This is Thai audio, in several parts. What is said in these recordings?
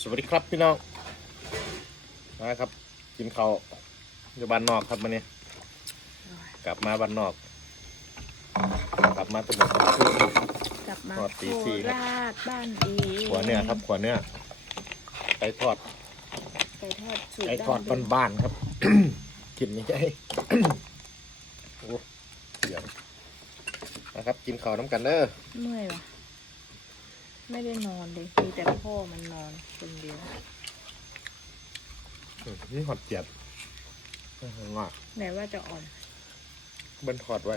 สวัสดีครับพี่น้องมาครับ กินข้าวอยู่บ้านนอกครับวันนี้ กลับมาบ้านนอก กลับมาเป็นแบบกลับมาทอดตีโคสี่ครับราชบ้านเองขวเนื้อครับขวเนื้อไก่ทอดไก่ทอดสูตรไก่ทอดดั้งเมบ้านๆครับ กินนี่ไงโอ้เสียงนะครับ กินข้าวน้ำกันเด้อเมื่อยวะ ไม่ได้นอนเลยมีแต่พ่อมันนอนคนเดียวอืมนี่หอดเจียดงอกไหนว่าจะอ่อนเบิ้นทอดไว้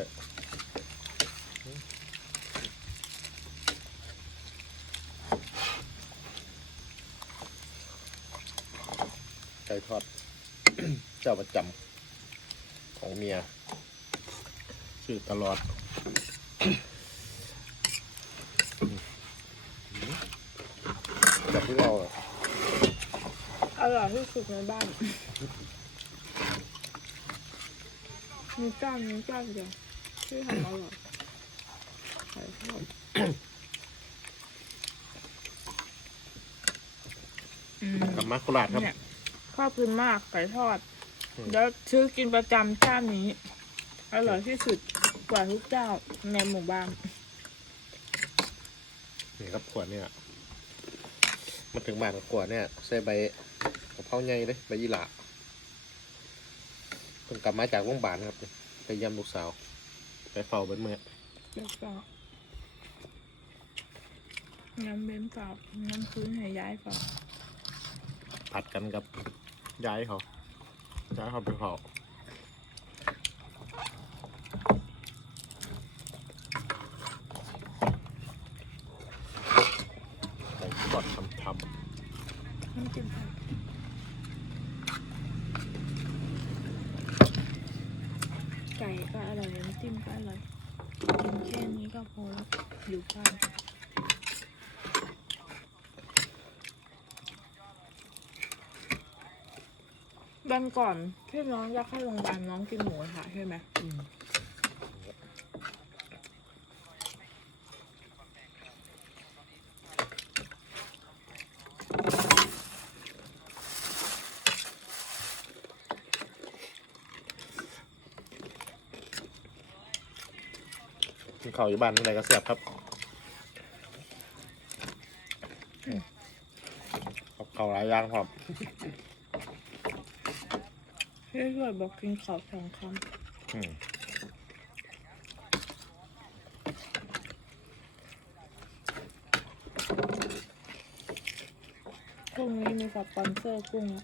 ไก่ทอด เจ้าประจำของเมียชื่อตลอด จากที่เราอะ อร่อย ที่สุดในบ้าน มีจ้านมีจ้านเดียวที่ทำอร่อยไก่ทอดอืมกลับมาโคราชครับเนี่ยชอบกินมากไก่ทอดอืมแล้วซื้อกินประจำเจ้านี้ อร่อยที่สุดกว่าทุกเจ้าในหมู่บ้านนี่ครับขวดเนี่ยมาถึงบ้านกับขวดเนี่ยใส่ใบกะ เพราใหญ่เลยใบยี่หร่าเพิ่งกลับมาจากโรงพยาบาลครับ ไปเยี่ยมลูกสาว ไปเฝ้าเป็นเมื่อแล้วก็น้ำเบ้นเปล่าน้ำพื้นให้ย้ายเปล่าผัดกันกับย้ายเขาย้ายเขาไปเฝ้าใส่กอดทำทน้ำจิ้มไก่ไก่ก็อร่อยน้ำจิ้มก็อร่อยกินแค่นี้ก็พอแล้วอยู่บ้านวันก่อนที่น้องอยากเข้าโรงพยาบาลน้องกินหมูค่ะทะใช่ไหม กินข้าวอยู่บ้านอะไรก็เสียบครับกับข้าวหลายอย่างครับพี่ช่วยบอกกินข้าวสองคอืมำพรุ่งนี้มีสปอนเซอร์กุ้งแล้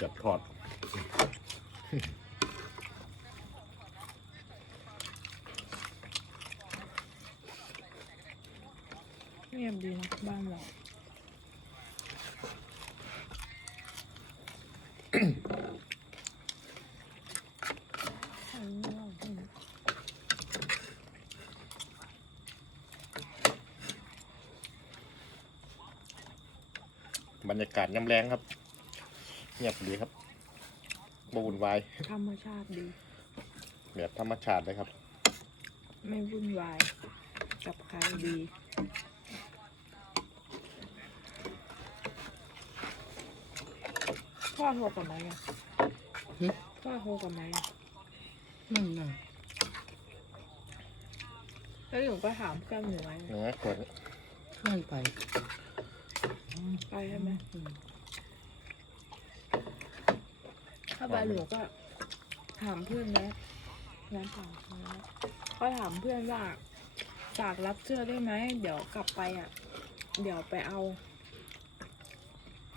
กือบทอด เงียบดีนะบ้านเราบรรยากาศย่ำแรงครับ เงียบดีครับบวุ่นวายธรรมชาติดี แบบธรรมชาติเลยครับ ไม่วุ่นวาย กับใครดีพ่อโทรกับไหมอะหึ พ่อโทรกับไหมอะนั่นน่ะแล้วหนูก็ถามเพื่อนหนูไว้เนื้อขวดเพื่อนไป ไปใช่ไหมอืม ถ้าไปหนูก็ถามเพื่อนแล้ร้านเปล่าแล้วก็ถามเพื่อนว่าฝากรับเสื้อได้ไหม เดี๋ยวกลับไปอะ เดี๋ยวไปเอา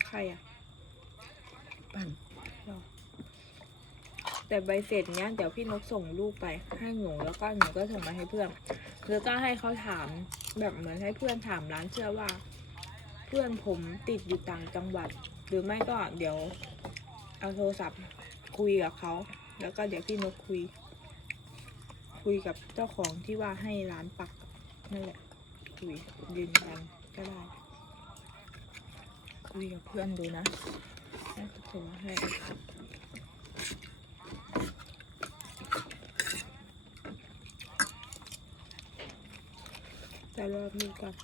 ใครอะ ปั้นแต่ใบเสร็จเนี้ยเดี๋ยวพี่นกส่งรูปไปให้หนูแล้วก็หนูก็ส่งมาให้เพื่อนแล้วก็ให้เขาถามแบบเหมือนให้เพื่อนถามร้านเสื้อว่า เพื่อนผมติดอยู่ต่างจังหวัด หรือไม่ก็เดี๋ยว เอาโทรศัพท์คุยกับเขา แล้วก็เดี๋ยวพี่นกคุย คุยกับเจ้าของที่ว่าให้ร้านปักนั่นแหละ คุยยืนยันก็ได้ คุยกับเพื่อนดูนะแล้วจะส่งให้แต่รอบนี้ก่อน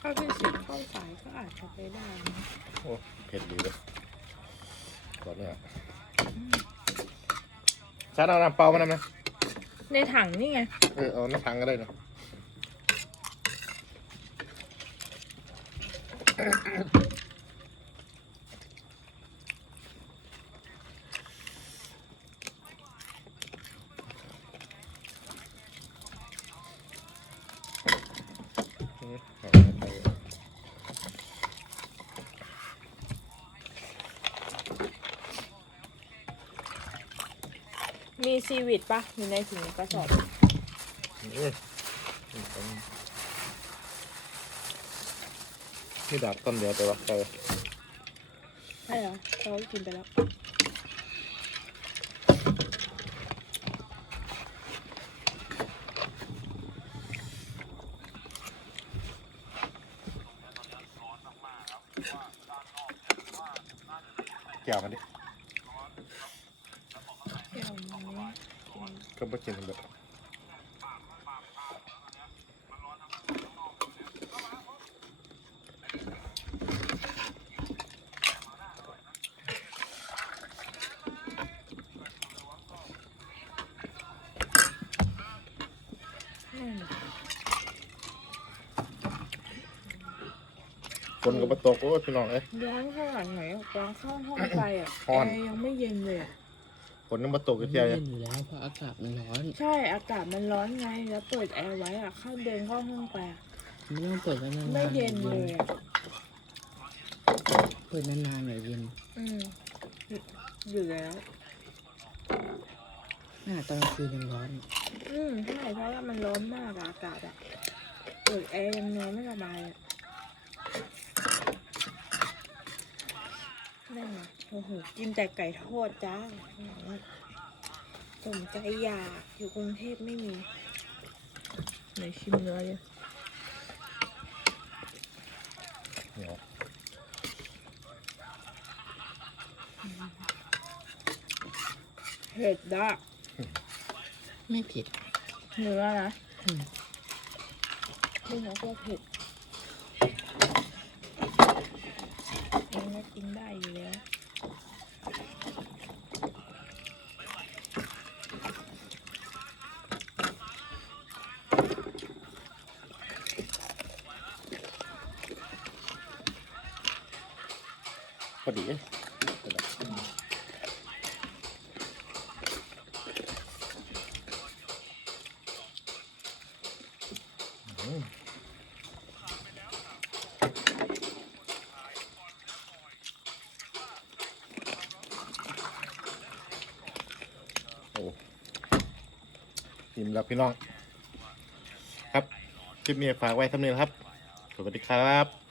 ถ้าเป็นสีเข้าสายก็อาจจะไปได้นะโอ้เผ็ดดีเลย ก่อนเนี่ยชาร์จเอาน้ำเปล่ามาได้ไหมในถังนี่ไง เออเอาในถังก็ได้นะอืมเอาไป มี ซีวิตปะอยู่ในถุงกระสอบอืมนี่ดาบต้นเดียวแต่ว่าใครใช่เหรอเขากินไปแล้วแก้วมันดิ เดี๋ยวนี้ ก็ไม่กินแบบคนก็มาตกโอ้ยพี่น้องเอ้ยร้อนขนาดไหนอะร้อนเข้าห้องไปอะร้แออน ร์ยังไม่เย็นเลยอะ คนก็มาตกมักันนเที่ยวเย็เนี่ยนอยู่แล้วเพราะอากาศมันร้อนใช่อากาศมันร้อนไงแล้วเปิดแอร์ไว้อะเข้าเดินเข้าห้องไปอะไม่ต้องเปิดนานๆไม่เย็นเลยอะเปิดนานๆหน่อยเย็นอืมอยู่แล้ว หน้าตอนกลางคืนยังร้อน อืมใช่เพราะว่ามันร้อนมากอะอากาศอะเปิดแอร์ยังนอนไม่สบายอะ นั่นไงโอ้โหกินแต่ไก่ทอดจ้าสมใจอยากอยู่กรุงเทพไม่มีไหนชิมเนื้อเลยเหนียวเผ็ดดะไม่เผ็ดเนื้อนะอืมพี่นกว่าเผ็ดเองก็กินได้อยู่แล้ว พอดีอืมโอ้อิ่มแล้วพี่น้อง ครับ คลิปนี้ฝากไว้ทำเนียนครับ สวัสดีครับ